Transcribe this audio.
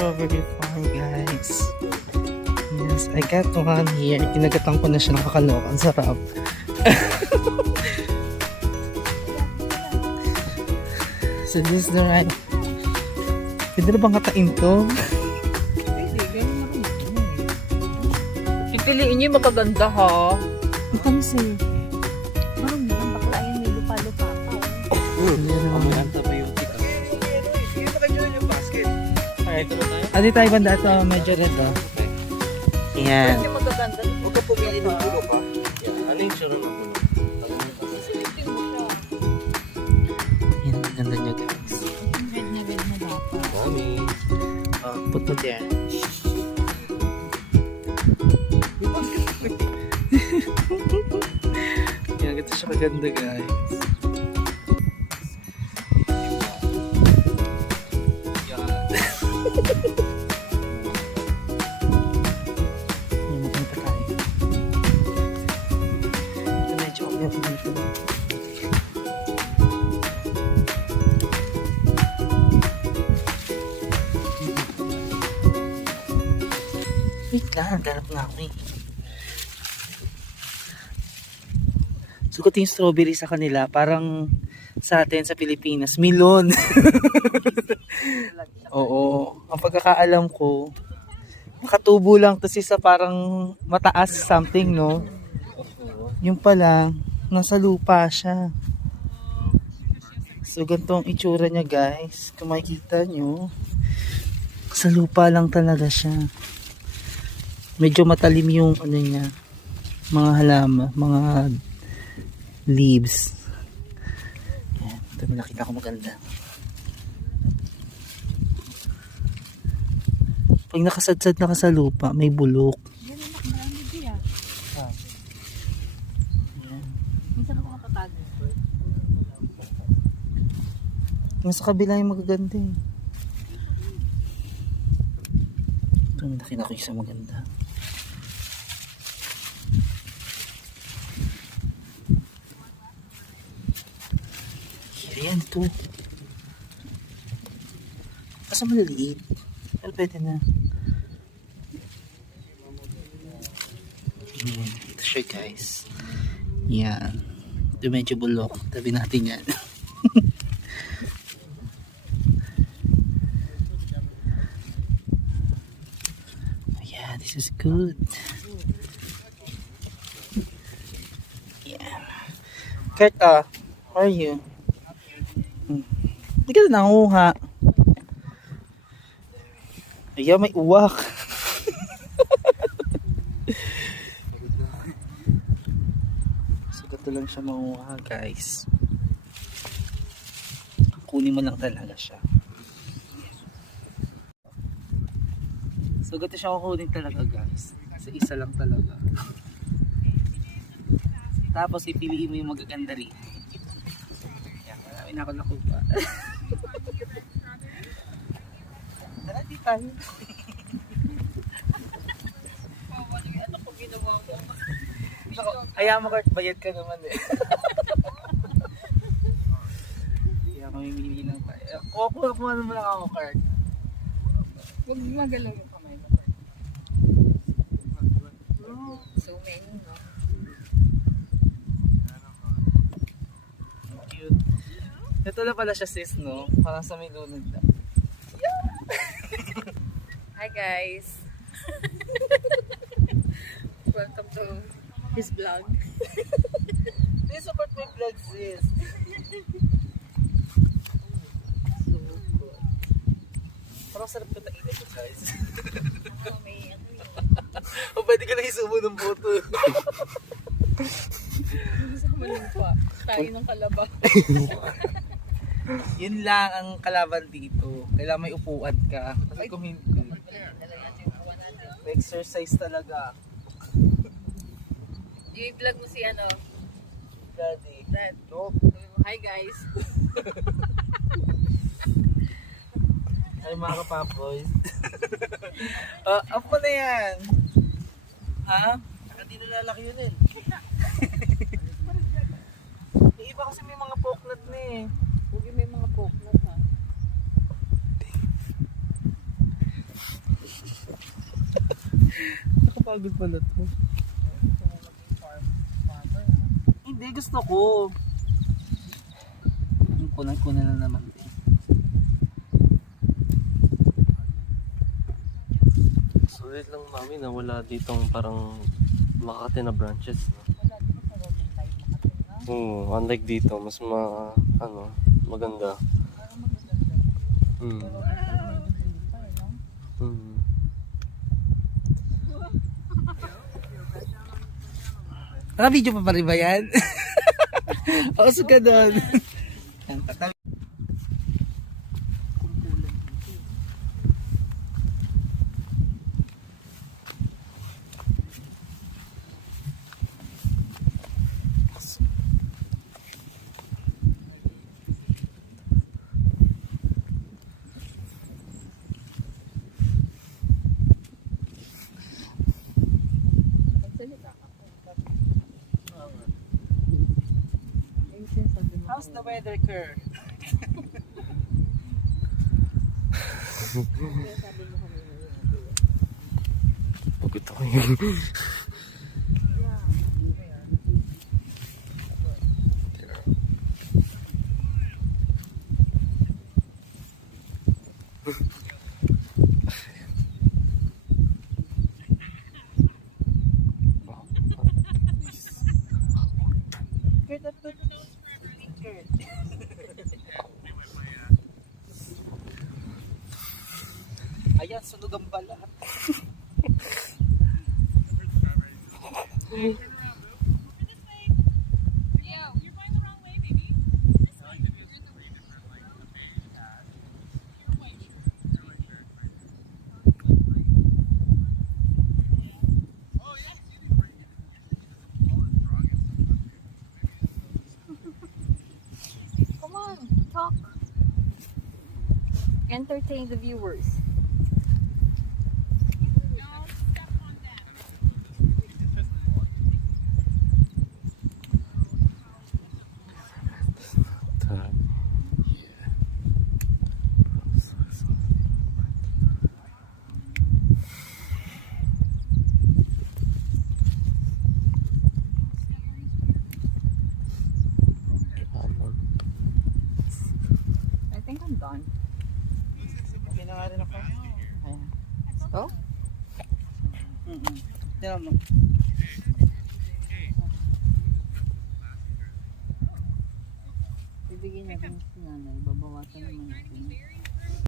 strawberry farm, guys. Yes, I got one here. Kinagatan ko na siya, nakakaloka. Ang sarap. So this is the right. Pwede na bang katain to? Pwede, gano'n na rin. Pipiliin niyo yung magaganda ha. Makano sa'yo? Marami ang bakla yun, may lupa-lupa pa. Ang antibiotic. Hindi na kayo yung basket. Ay, ito na tayo. Adi tayo banda ito, medyo red oh. Ayan. Yung magaganda. Huwag ka pumili ng pulo pa. Ano yung sure ng pulo? Silipin mo siya. Ayan, ang ganda niya, guys. Red na dapat. Mami. Put mo there. Ayan, ganito siya kaganda, guys. Ayan, maganda tayo. Ito medyo umiyak dito. Wait lang, ganap nga ako eh. Sugot yung strawberry sa kanila, parang sa atin sa Pilipinas, milon. Oo, ang pagkakaalam ko, nakatubo lang to sa parang mataas something, no? Yung pala, nasa lupa siya. So, ganito ang itsura niya, guys. Kung makikita nyo, sa lupa lang talaga siya. Medyo matalim yung ano niya, mga halaman, mga leaves. Ayan, ito may nakita ko maganda. Pag nakasadsad na ka sa lupa, may bulok. Yan ang marami diya. Ayan. Minsan ako nakatago. Yung sa kabila yung magaganda eh. Ito may nakita ko isang maganda. Ayan ito. Asa maliliit? Pero pwede na. Ito siya, guys. Yan. Ito medyo bulok. Tabi natin yan. Yeah, this is good. Yeah. Kurt, how are you? Hindi ka na nanguha. Ayan, may uwak. So, gato lang siya manguha, guys. Kunin mo lang talaga siya. So, gato siya kukunin talaga, guys. Kasi isa lang talaga. Tapos, ipiliin mo yung magaganda rin. Ayan, marami na ako nakuha. Tara, di tayo. Ano ko ginawa mo? Kaya mo, Kurt, bayad ka naman eh. Kaya mamimili lang tayo. Kuha naman lang ako, Kurt. Huwag magalaw yung kamay mo. So many, no? Cute. Ito lang pala siya, sis, no? Parang sa may lunod na. Hi guys! Welcome to his vlog. Please support my vlog, sis. So good. Parang sarap ko tainit ito, guys. May O pwede ka lang isubo ng boto. Kasama lang pa. Tayo ng kalabaw. Yun lang ang kalaban dito. Kailangan may upuan ka. Kasi kung hindi, may exercise talaga. I-vlog mo si ano? Daddy. Dad. Nope. Hi guys! Ay mga kapapoys. Up mo na yan. Ha? Hindi na lalaki yun eh. Yung iba kasi may mga poknat na eh. Huwag yung may mga poknat ha. Nakapagod pala to. Hindi, gusto ko. Ang kunan-kunan na naman din. Sulit lang mami na wala ditong parang Makati na branches. No? Wala din sa Robin tayo makatinga. Unlike dito, mas maganda. Parang magaganda. Hmm. Pero medyo hindi pa eh, no? Hmm. Naka-video pa rin ba yan? Ausog ka doon. Yan, tatabi. Magsalita ka po. Yung sinasabi mo. How's the weather, Kerr? Sinasabi mo kanina yun. Pagod ako yun. Kurt, at Kurt. Kurt. Ayan, sunog ang balat. Come on, talk. Entertain the viewers. I think I'm done. Okay na nga rin ako. Ayan. Let's go. Tignan mo. Bibigyan natin si nanay. Babawasan naman natin.